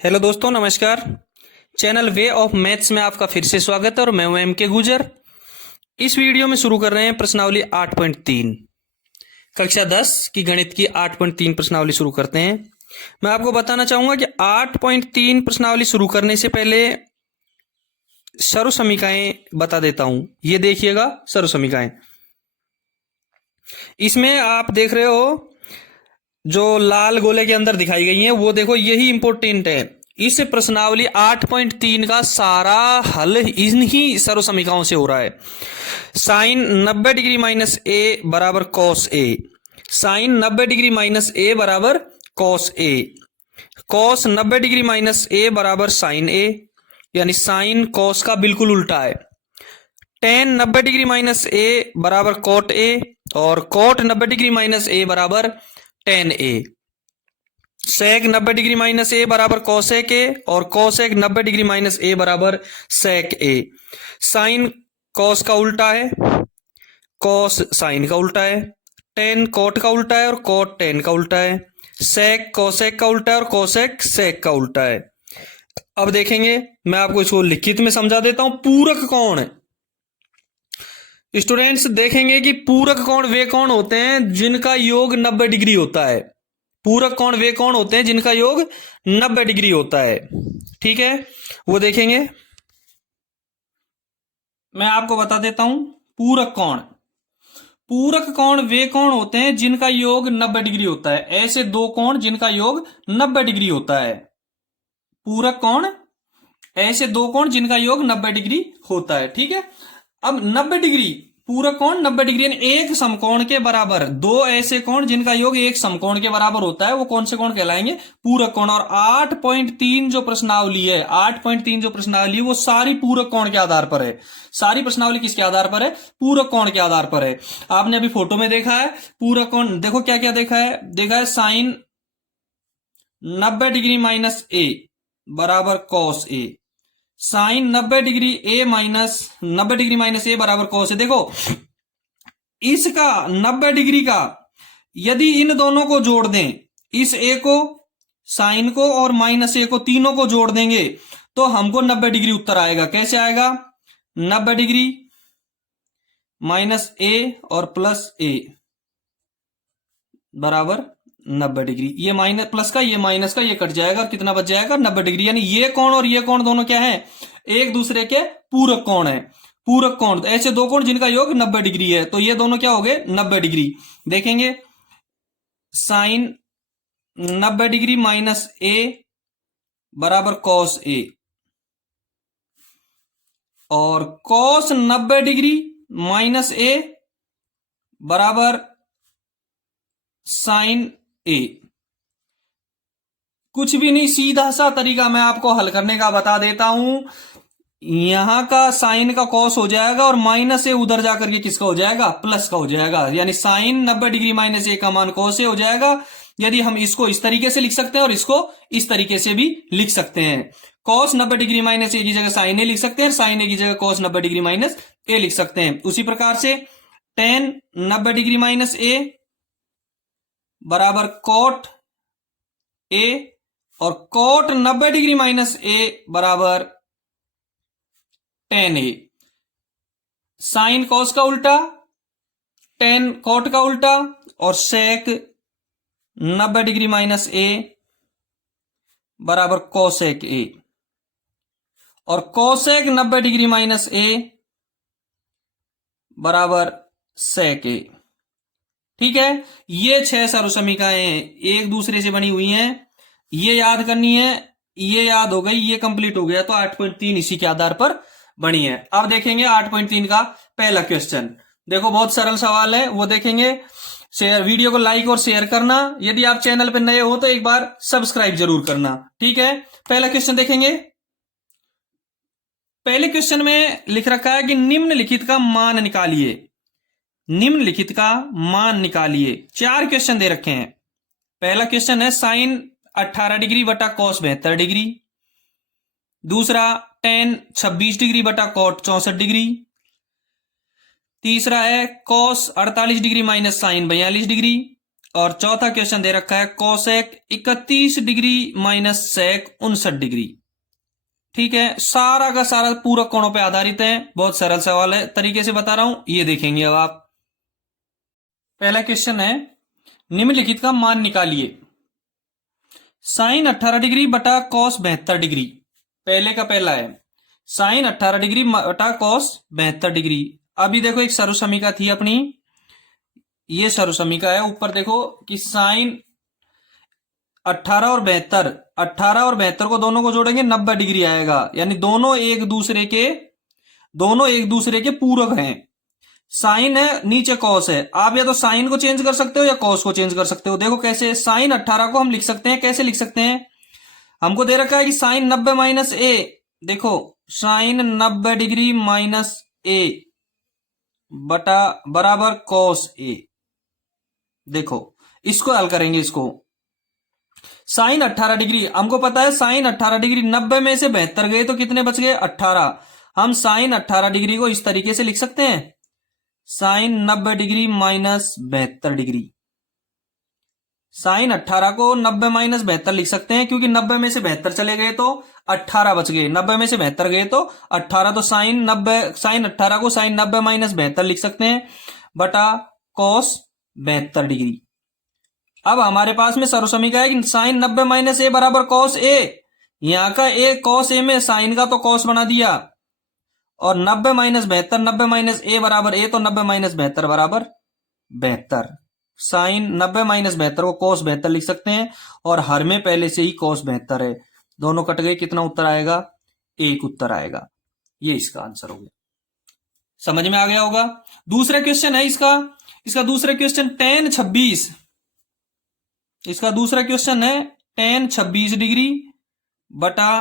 Hello दोस्तों, नमस्कार। Channel way of maths में आपका फिर से स्वागत है और मैं हूं एम के गुजर। इस वीडियो में शुरू कर रहे हैं प्रश्नावली 8.3 कक्षा 10 की गणित की 8.3 प्रश्नावली शुरू करते हैं। मैं आपको बताना चाहूंगा कि 8.3 प्रश्नावली शुरू करने से पहले सर्व समीकरणाएं बता देता हूं। ये देखिएगा सर्व समीकरणाएं। इसमें आप देख रहे हो जो लाल गोले के अंदर दिखाई गई हैं, वो देखो यही इंपॉर्टेंट है। इस प्रश्नावली 8.3 का सारा हल इन्हीं सर्व समीकरणों से हो रहा है। साइन 90 डिग्री माइनस ए बराबर cos A, sign 90 degree minus ए बराबर cos A, cos 90 degree minus ए बराबर साइन ए, यानी साइन कॉस का बिल्कुल उल्टा है। टेन 90 डिग्री माइनस ए बराबर कॉट ए, और कॉट 90 डिग्री माइनस ए बराबर टेन ए। सेक 90 डिग्री माइनस ए बराबर कोसेक ए, और कोसेक 90 डिग्री माइनस ए बराबर सेक ए। साइन कॉस का उल्टा है, कॉस साइन का उल्टा है, टेन कोट का उल्टा है और कोट टेन का उल्टा है, सेक कोसेक का उल्टा है और कोसेक सेक का उल्टा है। अब देखेंगे, मैं आपको इसको लिखित में समझा देता हूं। पूरक कोण है स्टूडेंट्स, देखेंगे कि पूरक कोण वे कोण होते हैं जिनका योग 90 डिग्री होता है। पूरक कोण वे कोण होते हैं जिनका योग 90 डिग्री होता है। ठीक है, वो देखेंगे। मैं आपको बता देता हूं। पूरक कोण वे कोण होते हैं जिनका योग 90 डिग्री होता है। ऐसे दो कोण जिनका योग 90 डिग्री होता है। पूरक कोण ऐसे दो कोण जिनका योग 90 डिग्री होता है। ठीक है, अब 90 डिग्री पूरक कोण 90 डिग्री यानी एक समकोण के बराबर दो ऐसे कोण जिनका योग एक समकोण के बराबर होता है, वो कौन से कोण कहलाएंगे? पूरक कोण। और 8.3 जो प्रश्नावली है, 8.3 जो प्रश्नावली है वो सारी पूरक कोण के आधार पर है। सारी प्रश्नावली किसके आधार पर है? पूरक कोण के आधार पर है। आपने अभी फोटो में देखा है पूरक कोण। देखो क्या क्या देखा है साइन 90 डिग्री माइनस ए बराबर cos A, sign 90 degree A minus 90 degree minus ए बराबर कॉस ए। देखो इसका 90 डिग्री का यदि इन दोनों को जोड़ दें, इस ए को, साइन को और माइनस ए को, तीनों को जोड़ देंगे तो हमको 90 डिग्री उत्तर आएगा। कैसे आएगा? 90 डिग्री माइनस ए और प्लस ए बराबर 90 डिग्री। ये माइनस प्लस का, ये माइनस का, ये कट जाएगा, कितना बच जाएगा? 90 डिग्री। यानी ये कोण और ये कोण दोनों क्या है? एक दूसरे के पूरक कोण है। पूरक कोण ऐसे दो कोण जिनका योग 90 डिग्री है, तो ये दोनों क्या हो गए? 90 डिग्री। देखेंगे साइन 90 डिग्री माइनस ए बराबर कॉस ए, और कॉस 90 डिग्री माइनस ए बराबर साइन ए। कुछ भी नहीं, सीधा सा तरीका मैं आपको हल करने का बता देता हूं। यहां का साइन का कॉस हो जाएगा और माइनस ए उधर जाकर के किसका हो जाएगा? प्लस का हो जाएगा। यानी साइन 90 डिग्री माइनस ए का मान कॉस ए हो जाएगा। यदि हम इसको इस तरीके से लिख सकते हैं और इसको इस तरीके से भी लिख सकते हैं। कॉस 90 डिग्री माइनस ए की जगह साइन ए लिख सकते हैं, साइन ए की जगह कॉस 90 डिग्री माइनस ए लिख सकते हैं। उसी प्रकार से टेन 90 डिग्री माइनस ए बराबर कोट ए, और कोट 90 डिग्री माइनस ए बराबर टेन ए। साइन कॉस का उल्टा, टेन कोट का उल्टा, और सेक 90 डिग्री माइनस ए बराबर कोसेक ए, और कोसेक 90 डिग्री माइनस ए बराबर सेक ए। ठीक है, ये 6 सर्व समीकरणाएं एक दूसरे से बनी हुई हैं। ये याद करनी है, ये याद हो गई, ये कंप्लीट हो गया, तो 8.3 इसी के आधार पर बनी है। अब देखेंगे 8.3 का पहला क्वेश्चन। देखो बहुत सरल सवाल है, वो देखेंगे। शेयर वीडियो को लाइक और शेयर करना। यदि आप चैनल पर नए हो तो एक बार सब्सक्राइब जरूर करना। ठीक है, पहला क्वेश्चन देखेंगे। पहले क्वेश्चन में लिख रखा है कि निम्नलिखित का मान निकालिए। निम्नलिखित का मान निकालिए। 4 क्वेश्चन दे रखे हैं। पहला क्वेश्चन है साइन 18 डिग्री बटा कॉस 72 डिग्री। दूसरा टेन 26 डिग्री बटा कॉट 64 डिग्री। तीसरा है cos 48 degree minus sine 42 degree. और चौथा क्वेश्चन दे रखा है cosec 31 degree minus sec 59 degree. ठीक है, सारा का सारा पूरक कोणों पे आधारित है। बहुत सरल सवाल है, तरीके से बता रहा हूं, ये देखेंगे अब आप। पहला क्वेश्चन है, निम्नलिखित का मान निकालिए। साइन 18 डिग्री बटा कॉस 72 डिग्री। पहले का पहला है साइन 18 डिग्री बटा कॉस 72 डिग्री। अभी देखो एक सर्वसमीका थी अपनी, ये सर्वसमीका है। ऊपर देखो कि साइन 18 और 72, 18 और 72 को दोनों को जोड़ेंगे 90 डिग्री आएगा, यानी दोनों एक दूसरे के पूरक हैं। साइन है, नीचे कॉस है। आप या तो साइन को चेंज कर सकते हो या कॉस को चेंज कर सकते हो। देखो कैसे, साइन 18 को हम लिख सकते हैं, कैसे लिख सकते हैं, हमको दे रखा है कि साइन 90 माइनस ए। देखो साइन 90 डिग्री माइनस ए बटा बराबर कॉस ए। देखो इसको हल करेंगे, इसको साइन 18 डिग्री हमको पता है, साइन 18 डिग्री 90 में से 72 गए तो कितने बच गए 18। हम साइन 18 डिग्री को इस तरीके से लिख सकते हैं, sine 90 degree minus 72 degree. Sine 18 को 90 माइनस 72 लिख सकते हैं, क्योंकि 90 में से 72 चले गए तो 18 बच गए, 90 में से 72 गए तो 18, तो साइन 18 को साइन 90 माइनस 72 लिख सकते हैं बटा कॉस 72 डिग्री। अब हमारे पास में सर्वसमीका है कि साइन 90 माइनस ए बराबर कॉस ए। यहां का ए कॉस ए में साइन का तो कॉस बना दिया, और 90 माइनस 72, 90 माइनस ए बराबर ए, तो 90 माइनस 72 बराबर 72। साइन 90 माइनस 72 को कॉस 72 लिख सकते हैं, और हर में पहले से ही कॉस 72 है, दोनों कट गए, कितना उत्तर आएगा, एक उत्तर आएगा। ये इसका आंसर हो गया। समझ में आ गया होगा। दूसरा क्वेश्चन है इसका दूसरा क्वेश्चन tan 26, इसका दूसरा क्वेश्चन है tan 26 डिग्री बटा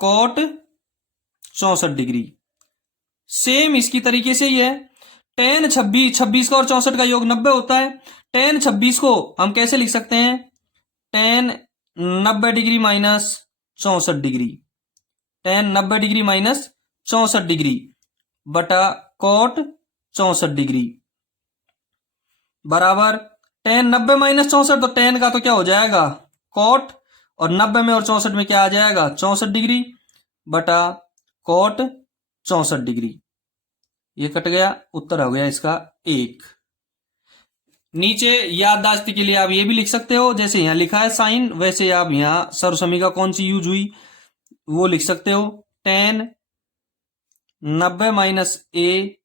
कॉट 64 डिग्री। सेम इसकी तरीके से ही है। tan 26 का और 64 का योग 90 होता है। tan 26 को हम कैसे लिख सकते हैं, tan 90 degree minus 64 degree, tan 90 degree minus 64 degree बटा कॉट 64 डिग्री बराबर tan 90 माइनस 64, तो tan का तो क्या हो जाएगा कॉट, और 90 में और 64 में क्या आ जाएगा 64 डिग्री बटा कॉट 64 डिग्री। ये कट गया, उत्तर हो गया इसका एक। नीचे याददाश्ती के लिए आप ये भी लिख सकते हो, जैसे यहां लिखा है साइन, वैसे आप यहां सर्वसमीका कौन सी यूज हुई वो लिख सकते हो, tan 90 माइनस ए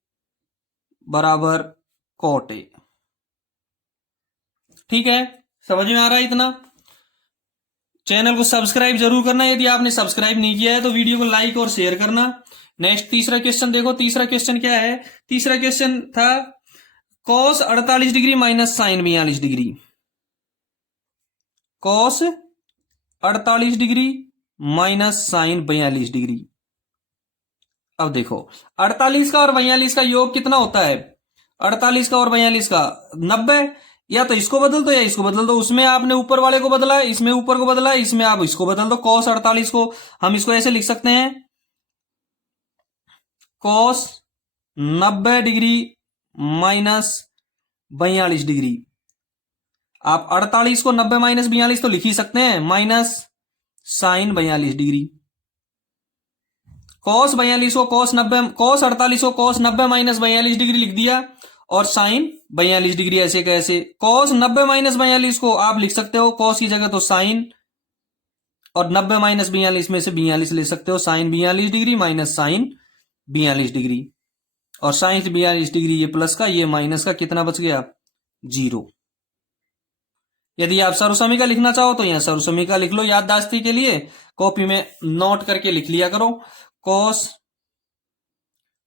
बराबर कॉट ए। ठीक है, समझ में आ रहा है इतना। चैनल को सब्सक्राइब जरूर करना, यदि आपने सब्सक्राइब नहीं किया है तो वीडियो को लाइक और शेयर करना। नेक्स्ट तीसरा क्वेश्चन देखो, तीसरा क्वेश्चन क्या है, तीसरा क्वेश्चन था cos 48 degree minus sine 42 degree. Cos 48 degree minus sine 42 degree. अब देखो 48 का और 42 का योग कितना होता है, 48 का और 42 का 90। या तो इसको बदल दो या इसको बदल दो, उसमें आपने ऊपर वाले को बदला है, इसमें ऊपर को बदला है, इसमें आप इसको बदल दो। कॉस 48 को हम इसको ऐसे लिख सकते हैं, कॉस 90 डिग्री माइनस 42 डिग्री। आप 48 को 90 माइनस 42 तो लिख ही सकते हैं, माइनस साइन 42 डिग्री। कॉस 42 को कॉस 90, कॉस 48 को कॉस 90 माइनस 42 डिग्री लिख दिया, और साइन 42 डिग्री ऐसे कैसे। कॉस 90 माइनस 42 को आप लिख सकते हो कॉस की जगह तो साइन, और 90 माइनस 42 में से 42 ले सकते हो, sine 42 degree minus sine 42 degree, और साइन 42 डिग्री ये प्लस का ये माइनस का, कितना बच गया 0। यदि आप सर्वसमीका लिखना चाहो तो यहां सर्वसमीका लिख लो, याददाश्ती के लिए कॉपी में नोट करके लिख लिया करो। कॉस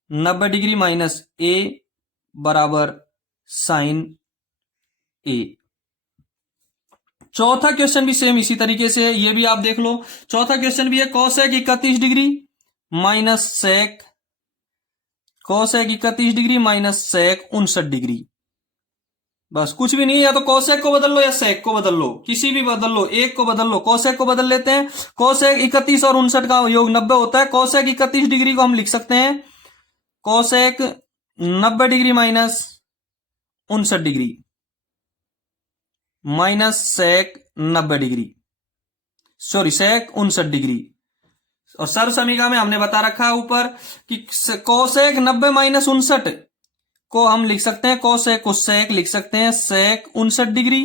90 डिग्री माइनस ए बराबर साइन ए। चौथा क्वेश्चन भी सेम इसी तरीके से है, ये भी आप देख लो। चौथा क्वेश्चन भी है cosec 31 degree minus sec, cosec 31 degree minus sec 59 degree. बस कुछ भी नहीं, या तो कोसेक को बदल लो या सेक को बदल लो, किसी भी बदल लो, एक को बदल लो। कोसेक को बदल लेते हैं, कोसेक 31 और 59 का योग 90 होता है। कोसेक 31 डिग्री को हम लिख सकते हैं cosec 90 degree minus 59 degree. Minus sec 90 degree, sorry sec 59 degree. और सर्व समीकरण में हमने बता रखा है ऊपर कि कोसेक 90 माइनस 59 को हम लिख सकते हैं कोसेक को सेक लिख सकते हैं सेक 59 डिग्री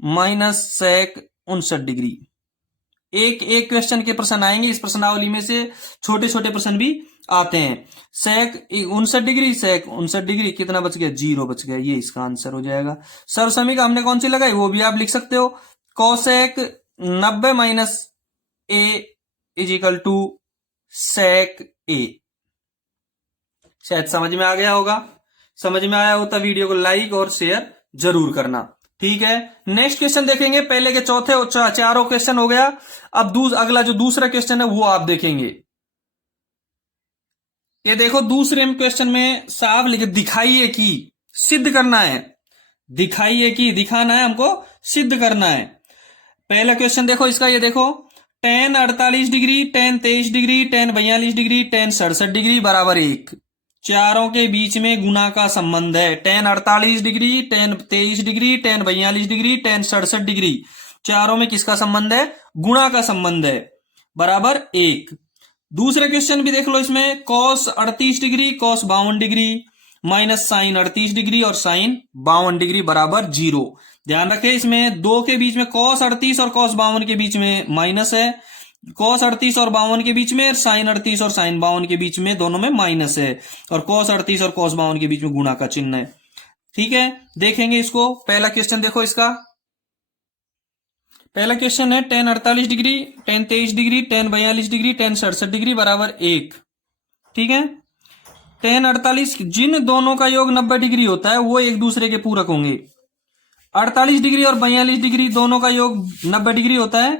माइनस सेक 59 डिग्री। एक एक क्वेश्चन के प्रश्न आएंगे इस प्रश्नावली में से, छोटे छोटे प्रश्न भी आते हैं। सेक 59 डिग्री सेक 59 डिग्री, कितना बच गया 0 बच गया, ये इसका आंसर हो जाएगा। सर्व समीकरण हमने कौन सी लगाई वो भी आप लिख सकते हो, cosec 90 minus A is equal to sec A. शायद समझ में आ गया होगा। समझ में आया हो तो वीडियो को लाइक और शेयर जरूर करना, ठीक है। नेक्स्ट क्वेश्चन देखेंगे, पहले के चौथे और चारों क्वेश्चन हो गया। अब अगला जो दूसरा क्वेश्चन है वो आप देखेंगे। ये देखो दूसरे क्वेश्चन में साफ लिखे दिखाइए कि, सिद्ध करना है, दिखाइए कि दिखाना है हमको, सिद्ध करना है। पहला क्वेश्चन देखो इसका, ये देखो tan 48 degree tan 23 degree tan 42 degree tan 67 degree बराबर 1। चारों के बीच में गुणा का संबंध है। tan 48 degree tan 23 degree tan 42 degree tan 67 degree, चारों में किसका संबंध है, गुणा का संबंध है, बराबर 1। दूसरे क्वेश्चन भी देख लो, इसमें cos 38 degree cos 52 degree minus sine 38 degree और साइन 52 डिग्री बराबर 0। ध्यान रखें इसमें दो के बीच में cos 38 और cos 52 के बीच में माइनस है, cos 38 और 52 के बीच में, साइन 38 और साइन 52 के बीच में, दोनों में माइनस है, और cos 38 और cos 52 के बीच में गुणा का चिन्ह है, ठीक है। देखेंगे इसको, पहला क्वेश्चन देखो इसका, पहला क्वेश्चन है tan 48 degree tan 23 degree tan 42 degree tan 67 degree बराबर 1, ठीक है। tan 48 जिन दोनों का योग 90 डिग्री होता है वो एक दूसरे के पूरक होंगे। 48 डिग्री और 42 डिग्री दोनों का योग 90 डिग्री होता है,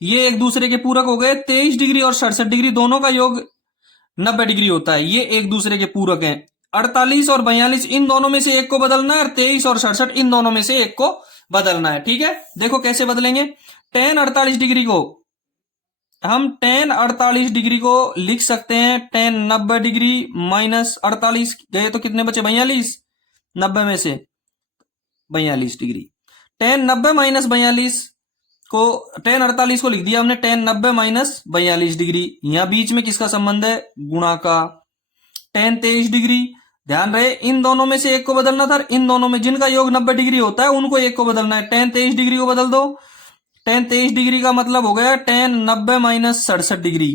ये एक दूसरे के पूरक हो गए। 23 डिग्री और 67 डिग्री दोनों का योग 90 डिग्री होता है, ये एक दूसरे के पूरक हैं। 48 और 42 इन दोनों में से एक को बदलना है, और 23 और 67 इन दोनों में से एक को बदलना है, ठीक है। देखो कैसे बदलेंगे, tan 48 डिग्री को हम tan 48 डिग्री को लिख सकते हैं tan 90 डिग्री माइनस 48 गए तो कितने बचे 42, 90 में से 42 डिग्री। tan 90 माइनस 42 को, tan 48 को लिख दिया हमने tan 90 माइनस 42 डिग्री, यहां बीच में किसका संबंध है, गुणा का। tan 23 डिग्री, ध्यान रहे इन दोनों में से एक को बदलना था, इन दोनों में जिनका योग 90 डिग्री होता है उनको एक को बदलना है। tan 23 डिग्री को बदल दो, tan 23 डिग्री का मतलब हो गया tan 90 minus 67 degree,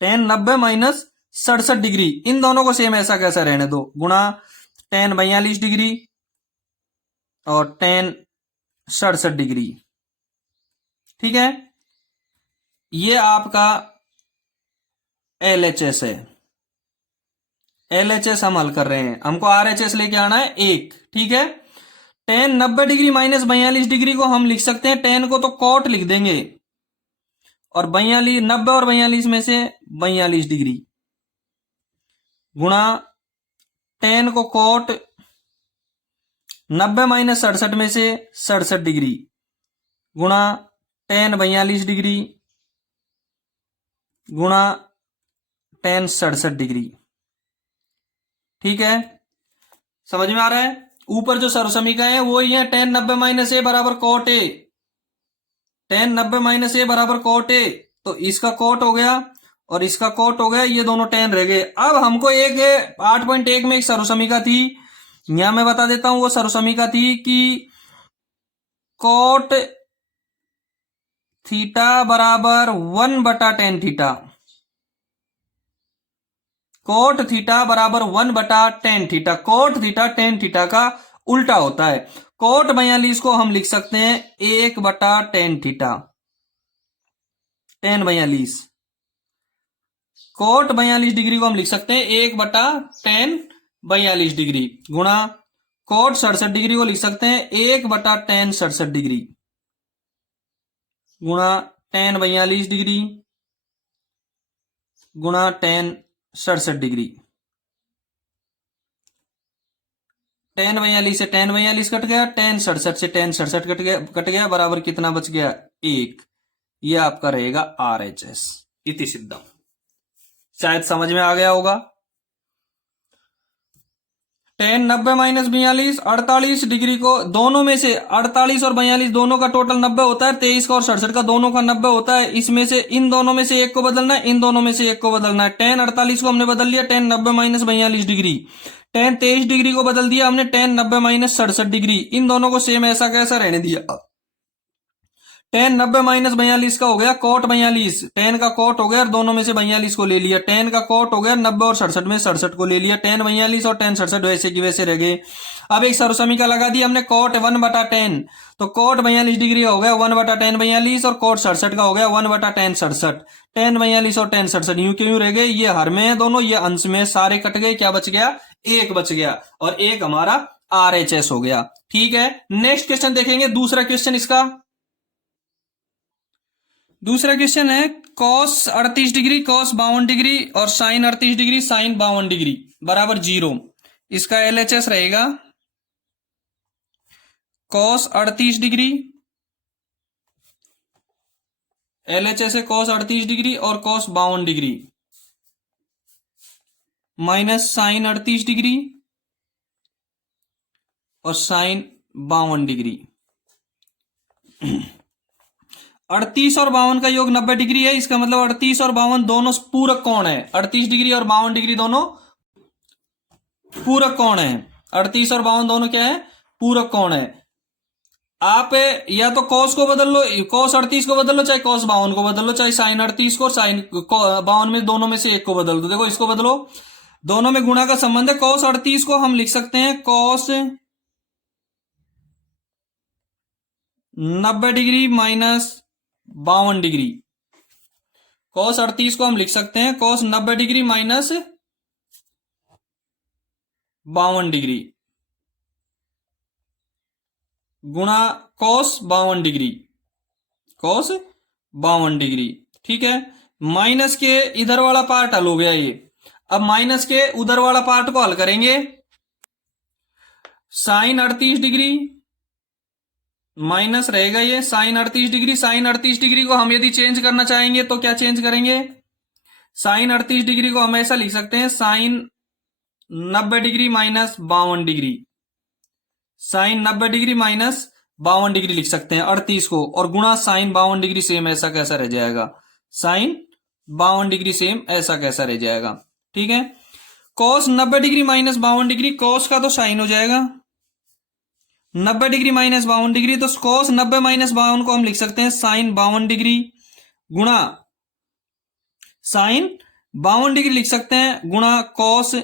tan 90 minus 67 degree, इन दोनों को सेम ऐसा कैसा रहने दो, गुणा tan 42 डिग्री और tan 67 डिग्री, ठीक है। ये आपका LHS है, LHS हम हल कर रहे हैं, हमको RHS लेके आना है 1, ठीक है। tan 90 डिग्री माइनस 42 डिग्री को हम लिख सकते हैं, tan को तो cot लिख देंगे, और 42 90 और 42 में से 42 डिग्री, गुणा tan को cot 90 माइनस 67 में से 67 डिग्री, गुणा tan 42 डिग्री, गुणा tan 67 डिग्री, ठीक है। समझ में आ रहा है। ऊपर जो सर्व समीकरण है वो ही है, tan 90 माइनस ए बराबर cot ए, tan 90 माइनस ए बराबर cot ए, तो इसका cot हो गया और इसका cot हो गया, ये दोनों tan रह गए। अब हमको एक 8.1 में एक सर्व समीकरण थी, यहां मैं बता देता हूं वो सर्व समीकरण थी कि cot थीटा बराबर 1/tan थीटा, कोट थीटा बराबर 1/tan theta. Cot theta tan theta का उल्टा होता है। कोट 42 को हम लिख सकते हैं 1/tan theta, tan 42। Coat 42 degree को हम लिख सकते हैं 1/tan 42 डिग्री, गुणा कोट 67 डिग्री को लिख सकते हैं 1/tan 67 डिग्री, गुणा tan 42 डिग्री, गुणा tan 67 डिग्री। tan 42 से tan 42 कट गया, tan 67 से tan 67 कट गया, बराबर कितना बच गया 1। यह आपका रहेगा RHS इति सिद्धम। शायद समझ में आ गया होगा। टेन 90 - 42 48 डिग्री को दोनों में से 48 और 42 दोनों का टोटल 90 होता है। 23 का और 67 का दोनों का 90 होता है। इसमें से इन दोनों में से एक को बदलना है, इन दोनों में से एक को बदलना है। टेन 48 को हमने बदल लिया टेन 90 - 42 डिग्री। टेन 23 डिग्री को बदल दिया हमने टेन 90 - 67 डिग्री। इन दोनों को सेम ऐसा कैसा रहने दिया। टेन 90 - 42 का हो गया कोट 42, टेन का कोट हो गया और दोनों में से 42 को ले लिया। टेन का कोट हो गया 90 और 67 में 67 को ले लिया। टेन 42 और टेन 67 वैसे की वैसे रह गए। अब एक सर्वसमीका लगा दी हमने कोट 1/10, तो कोट 42 डिग्री हो गया 1/10 42 और कोट 67 का हो गया 1/10 67। टेन 42 और टेन 67 यूं क्यों रह गए, ये हर में है दोनों, ये अंश में, सारे कट गए, क्या बच गया, एक बच गया और एक हमारा RHS हो गया। ठीक है, नेक्स्ट क्वेश्चन देखेंगे। दूसरा क्वेश्चन इसका, दूसरा क्वेश्चन है cos 38 डिग्री, cos 52 डिग्री और sin 38 डिग्री, sin 52 डिग्री बराबर 0। इसका LHS रहेगा cos 38 डिग्री, LHS है cos 38 डिग्री और cos 52 degree minus sin 38 degree और sin 52 डिग्री। 38 और 52 का योग 90 डिग्री है। इसका मतलब 38 और 52 दोनों पूरक कोण है। 38 डिग्री और 52 डिग्री दोनों पूरक कोण है। 38 और 52 दोनों क्या है, पूरक कोण है। आप या तो cos को बदल लो, cos 38 को बदल लो, चाहे cos 52 को बदल लो, चाहे sin 38 को और sin 52 में दोनों में से एक को बदल दो। देखो इसको बदलो, दोनों में गुणा का संबंध है। cos 38 को हम लिख सकते हैं cos 90 degree minus 52 degree. cos 38 को हम लिख सकते हैं cos 90 डिग्री माइनस 52 डिग्री गुणा cos 52 डिग्री, cos 52 डिग्री। ठीक है, माइनस के इधर वाला पार्ट हल हो गया ये। अब माइनस के उधर वाला पार्ट को हल करेंगे। sin 38 डिग्री माइनस रहेगा ये sin 38 डिग्री। sin 38 डिग्री को हम यदि चेंज करना चाहेंगे तो क्या चेंज करेंगे, sin 38 डिग्री को हम ऐसा लिख सकते हैं sin 90 degree minus 52 degree, sin 90 degree minus 52 degree लिख सकते हैं 38 को, और गुणा sin 52 डिग्री सेम ऐसा कैसा रह जाएगा, sin 52 डिग्री सेम ऐसा कैसा रह जाएगा। ठीक है, cos 90 degree minus 52 degree, cos का तो sin हो जाएगा 90 डिग्री माइनस 52 डिग्री, तो cos 90 माइनस 52 को हम लिख सकते हैं sin 52 डिग्री गुणा sin 52 डिग्री लिख सकते हैं गुणा cos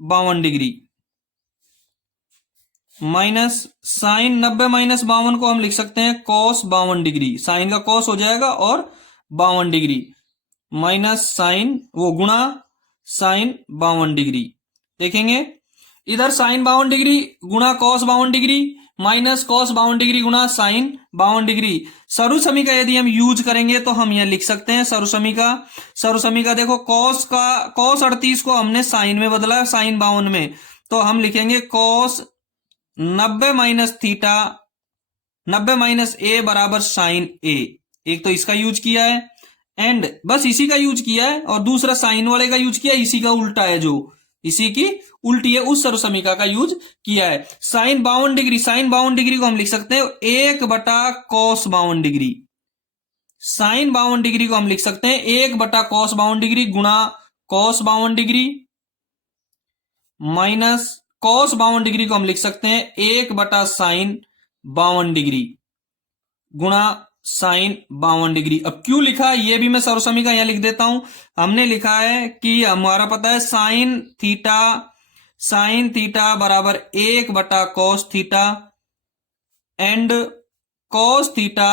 52 degree minus sin 90 minus 52 को हम लिख सकते हैं cos 52 डिग्री। sin का cos हो जाएगा और 52 डिग्री माइनस sin वो गुणा sin 52 डिग्री। देखेंगे इधर sin 52 डिग्री गुणा cos 52 degree minus cos 52 degree गुणा sin 52 डिग्री। सर्वसमीका यदि हम यूज करेंगे तो हम यह लिख सकते हैं सर्वसमीका देखो cos 38 को हमने sin में बदला sin 52 में, तो हम लिखेंगे cos 90 माइनस थीटा 90 माइनस ए बराबर sin a। एक तो इसका यूज किया है एंड बस इसी का यूज किया है, और दूसरा साइन वाले का यूज किया, इसी का उल्टा है, जो इसी की उल्टी है उस सर्वसमीका का यूज किया है। sin 52 डिग्री, sin 52 डिग्री को हम लिख सकते हैं 1/cos 52 डिग्री। sin 52 डिग्री को हम लिख सकते हैं 1/cos 52 डिग्री गुणा cos 52 degree minus cos 52 degree को हम लिख सकते हैं 1/sin 52 डिग्री गुणा sin 52 डिग्री। अब क्यों लिखा ये भी मैं सर्वसमीका यहां लिख देता हूं। हमने लिखा है कि हमारा पता है sin थीटा बराबर 1/cos theta and cos theta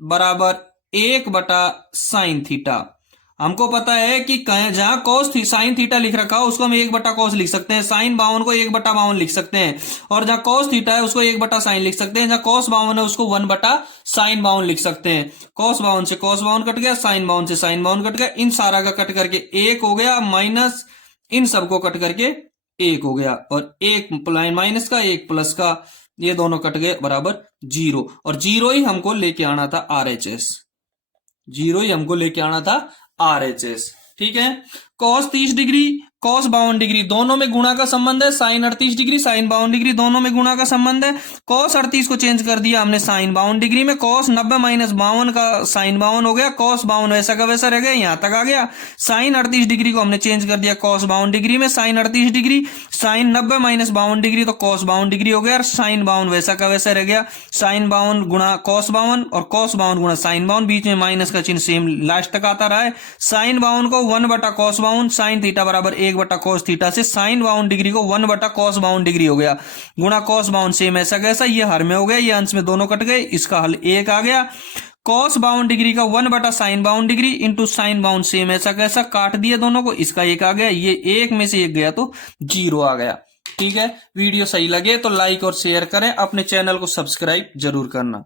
बराबर 1/sin थीटा। हमको पता है कि जहां cos sin थीटा लिख रखा हो उसको हम 1/cos लिख सकते हैं, sin 52 को 1/52 लिख सकते हैं, और जहां cos थीटा है उसको 1/sin लिख सकते हैं, जहां cos 52 है उसको 1/sin 52 लिख सकते हैं। cos 52 से cos 52 कट गया, sin 52 से sin 52 कट गया, इन सारा का कट करके 1 हो गया, माइनस इन सबको कट करके 1 हो गया, और एक माइनस का एक प्लस का, ये दोनों कट गए बराबर 0, और 0 ही हमको लेके आना था RHS, 0 ही हमको लेके आना था RHS। ठीक है, cos 30 डिग्री, कॉस 52 डिग्री, दोनों में गुणा का संबंध है, साइन 38 डिग्री साइन 52 डिग्री, दोनों में गुणा का संबंध है। कॉस 38 को चेंज कर दिया हमने साइन 52 डिग्री में, कॉस 90 माइनस 52 का साइन 52 हो गया, कॉस 52 वैसा का वैसा रह गया, यहां तक आ गया। साइन 38 डिग्री को हमने चेंज कर दिया कॉस 52 डिग्री में, sine 38 degree, sine 90 minus 52 degree तो कॉस 52 डिग्री हो गया, और साइन 52 वैसा का वैसा रह गया। साइन 52 गुणा कॉस 52 और कॉस 52 गुणा साइन 52, बीच में माइनस का चिन्ह सेम लास्ट तक आता रहा है। साइन 52 को 1 बटा कॉस 52, साइन थीटा बराबर 1 बटा कॉस थीटा से साइन 52 डिग्री को 1 बटा कॉस 52 डिग्री हो गया, गुणा कॉस 52 सेम ऐसा कैसा, ये हर में हो गया, ये अंश में दोनों कट गए, इसका हल 1 आ गया। कॉस 52 डिग्री का 1 बटा sine 52 degree into sine 52 same ऐसा कैसा, काट दिया दोनों को, इसका 1 आ गया, ये 1 में से 1 गया तो 0 आ गया। ठीक है, वीडियो सही लगे तो लाइक और शेयर करें, अपने चैनल को सब्सक्राइब जरूर करना।